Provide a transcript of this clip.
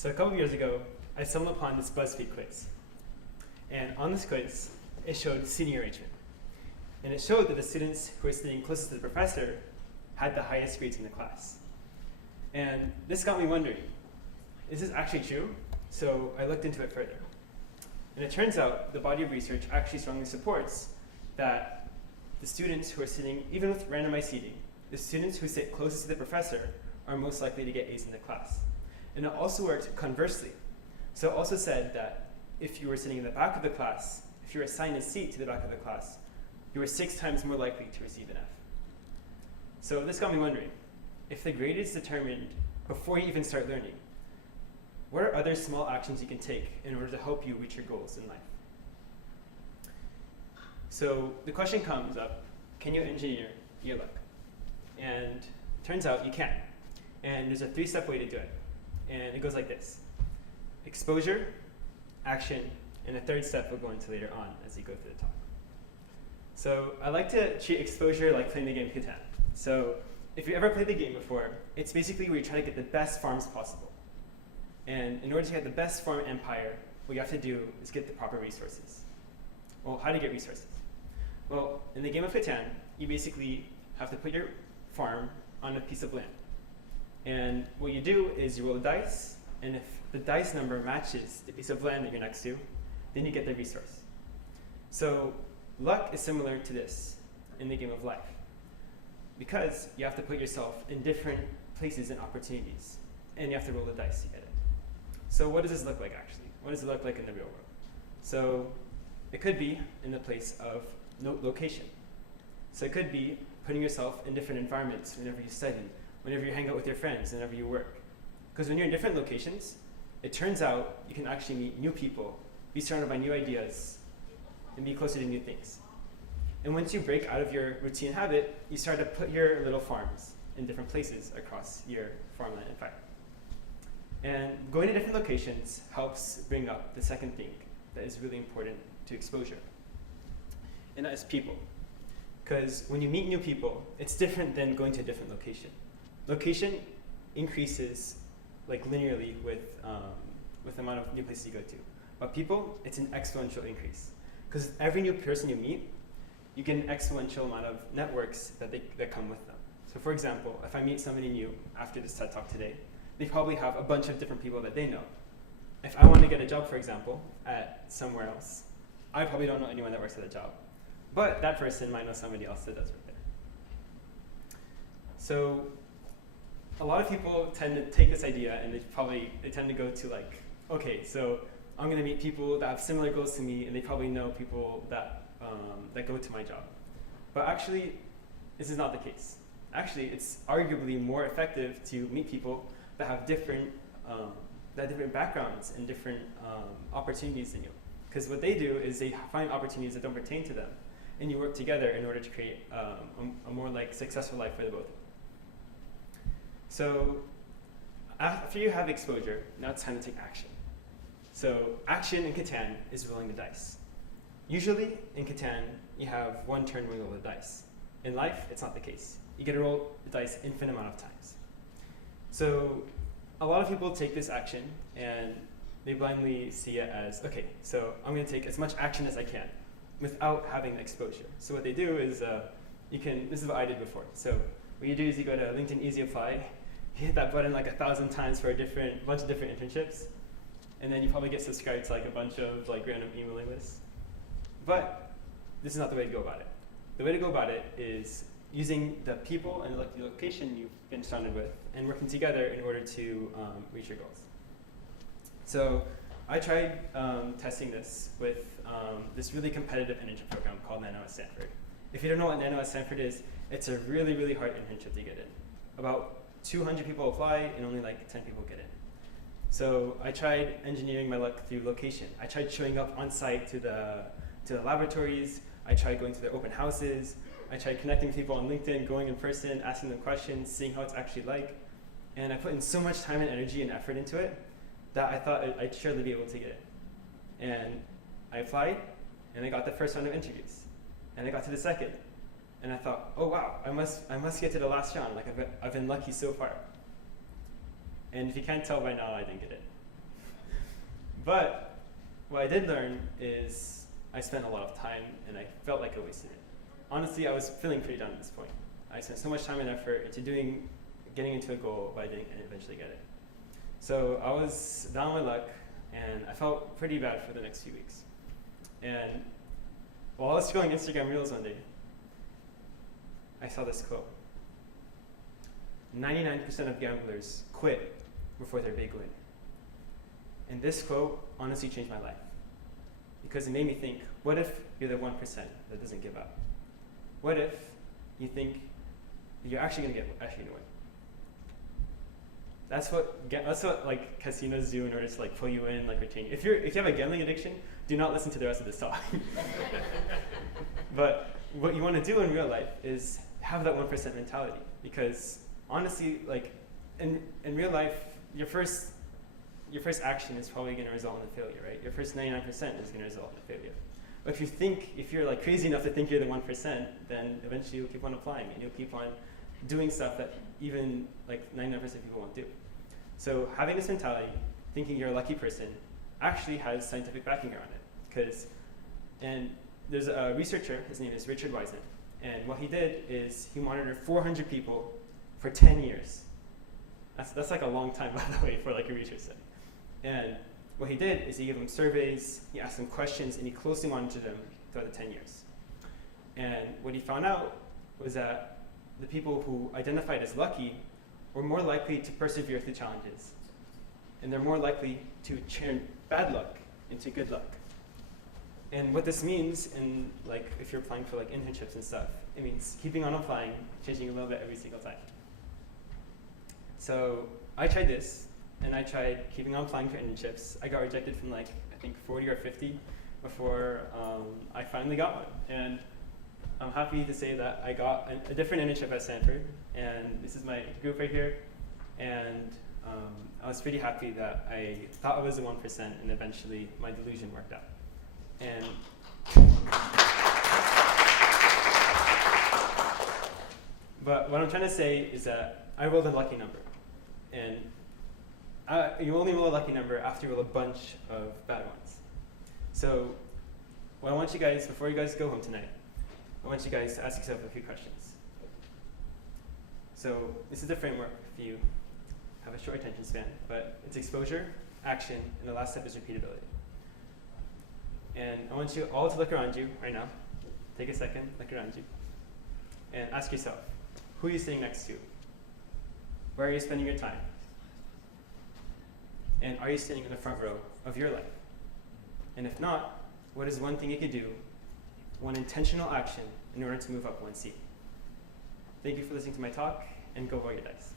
So a couple years ago, I stumbled upon this BuzzFeed quiz. And on this quiz, it showed seating arrangement. And it showed that the students who were sitting closest to the professor had the highest grades in the class. And this got me wondering, is this actually true? So I looked into it further. And it turns out the body of research actually strongly supports that the students who are sitting, even with randomized seating, the students who sit closest to the professor are most likely to get A's in the class. And it also worked conversely. So it also said that if you were sitting in the back of the class, if you were assigned a seat to the back of the class, you were 6 times more likely to receive an F. So this got me wondering, if the grade is determined before you even start learning, what are other small actions you can take in order to help you reach your goals in life? So the question comes up, can you engineer your luck? And it turns out you can. And there's a 3-step way to do it. And it goes like this: exposure, action, and a 3rd step we'll go into later on as you go through the talk. So I like to treat exposure like playing the game Catan. So if you ever played the game before, it's basically where you try to get the best farms possible. And in order to get the best farm empire, what you have to do is get the proper resources. Well, how to get resources? Well, in the game of Catan, you basically have to put your farm on a piece of land. And what you do is you roll the dice, and if the dice number matches the piece of land that you're next to, then you get the resource. So luck is similar to this in the game of life, because you have to put yourself in different places and opportunities, and you have to roll the dice to get it. So what does this look like actually? What does it look like in the real world? So it could be in the place of location. So it could be putting yourself in different environments whenever you study, whenever you hang out with your friends, whenever you work. Because when you're in different locations, it turns out you can actually meet new people, be surrounded by new ideas, and be closer to new things. And once you break out of your routine habit, you start to put your little farms in different places across your farmland, in fact. And going to different locations helps bring up the second thing that is really important to exposure, and that is people. Because when you meet new people, it's different than going to a different location. Location increases like linearly with the amount of new places you go to. But people, it's an exponential increase. Because every new person you meet, you get an exponential amount of networks that come with them. So for example, if I meet somebody new after this TED Talk today, they probably have a bunch of different people that they know. If I want to get a job, for example, at somewhere else, I probably don't know anyone that works at a job. But that person might know somebody else that does work there. So a lot of people tend to take this idea and they tend to go to like, okay, so I'm going to meet people that have similar goals to me, and they probably know people that go to my job. But actually, this is not the case. Actually, it's arguably more effective to meet people that have different backgrounds and different opportunities than you. Because what they do is they find opportunities that don't pertain to them, and you work together in order to create a more like successful life for the both of you. So after you have exposure, now it's time to take action. So action in Catan is rolling the dice. Usually in Catan, you have one turn where you roll the dice. In life, it's not the case. You get to roll the dice infinite amount of times. So a lot of people take this action and they blindly see it as, okay, so I'm going to take as much action as I can without having the exposure. So what they do is, this is what I did before. So what you do is you go to LinkedIn Easy Apply, you hit that button like 1,000 times for a bunch of different internships, and then you probably get subscribed to like a bunch of like random emailing lists. But this is not the way to go about it. The way to go about it is using the people and the location you've been surrounded with and working together in order to reach your goals. So I tried testing this with this really competitive internship program called Nano at Stanford. If you don't know what Nano at Stanford is, it's a really, really hard internship to get in. About 200 people apply and only like 10 people get in. So I tried engineering my luck through location. I tried showing up on site to the laboratories. I tried going to their open houses. I tried connecting with people on LinkedIn, going in person, asking them questions, seeing how it's actually like. And I put in so much time and energy and effort into it that I thought I'd surely be able to get it. And I applied, and I got the first round of interviews. And I got to the second. And I thought, oh wow, I must get to the last round. Like I've been lucky so far. And if you can't tell by now, I didn't get it. But what I did learn is I spent a lot of time and I felt like I wasted it. Honestly, I was feeling pretty down at this point. I spent so much time and effort into getting into a goal, but I didn't eventually get it. So I was down on my luck, and I felt pretty bad for the next few weeks. And while I was scrolling Instagram Reels one day, I saw this quote. 99% of gamblers quit before their big win. And this quote honestly changed my life. Because it made me think, what if you're the 1% that doesn't give up? What if you think you're actually going to win? That's what like casinos do in order to like pull you in, like retain you. If you have a gambling addiction, do not listen to the rest of this talk. But what you want to do in real life is have that 1% mentality, because honestly, like in real life, your first action is probably going to result in a failure, right? Your first 99% is going to result in a failure. But if you're like crazy enough to think you're the 1%, then eventually you'll keep on applying and you'll keep on doing stuff that even like 99% of people won't do. So having this mentality, thinking you're a lucky person, actually has scientific backing around it. And there's a researcher, his name is Richard Wiseman, and what he did is he monitored 400 people for 10 years. That's like a long time, by the way, for like a research study. And what he did is he gave them surveys, he asked them questions, and he closely monitored them throughout the 10 years. And what he found out was that the people who identified as lucky were more likely to persevere through challenges. And they're more likely to turn bad luck into good luck. And what this means, like if you're applying for like internships and stuff, it means keeping on applying, changing a little bit every single time. So I tried this, and I tried keeping on applying for internships. I got rejected from like, I think 40 or 50 before I finally got one. And I'm happy to say that I got a different internship at Stanford, and this is my group right here. And I was pretty happy that I thought I was the 1%, and eventually my delusion worked out. And but what I'm trying to say is that I rolled a lucky number, and you only roll a lucky number after you roll a bunch of bad ones. So what I want you guys, before you guys go home tonight, I want you guys to ask yourself a few questions. So this is the framework if you have a short attention span, but it's exposure, action, and the last step is repeatability. And I want you all to look around you right now. Take a second, look around you, and ask yourself, who are you sitting next to? Where are you spending your time? And are you sitting in the front row of your life? And if not, what is one thing you could do, one intentional action, in order to move up one seat? Thank you for listening to my talk, and go roll your dice.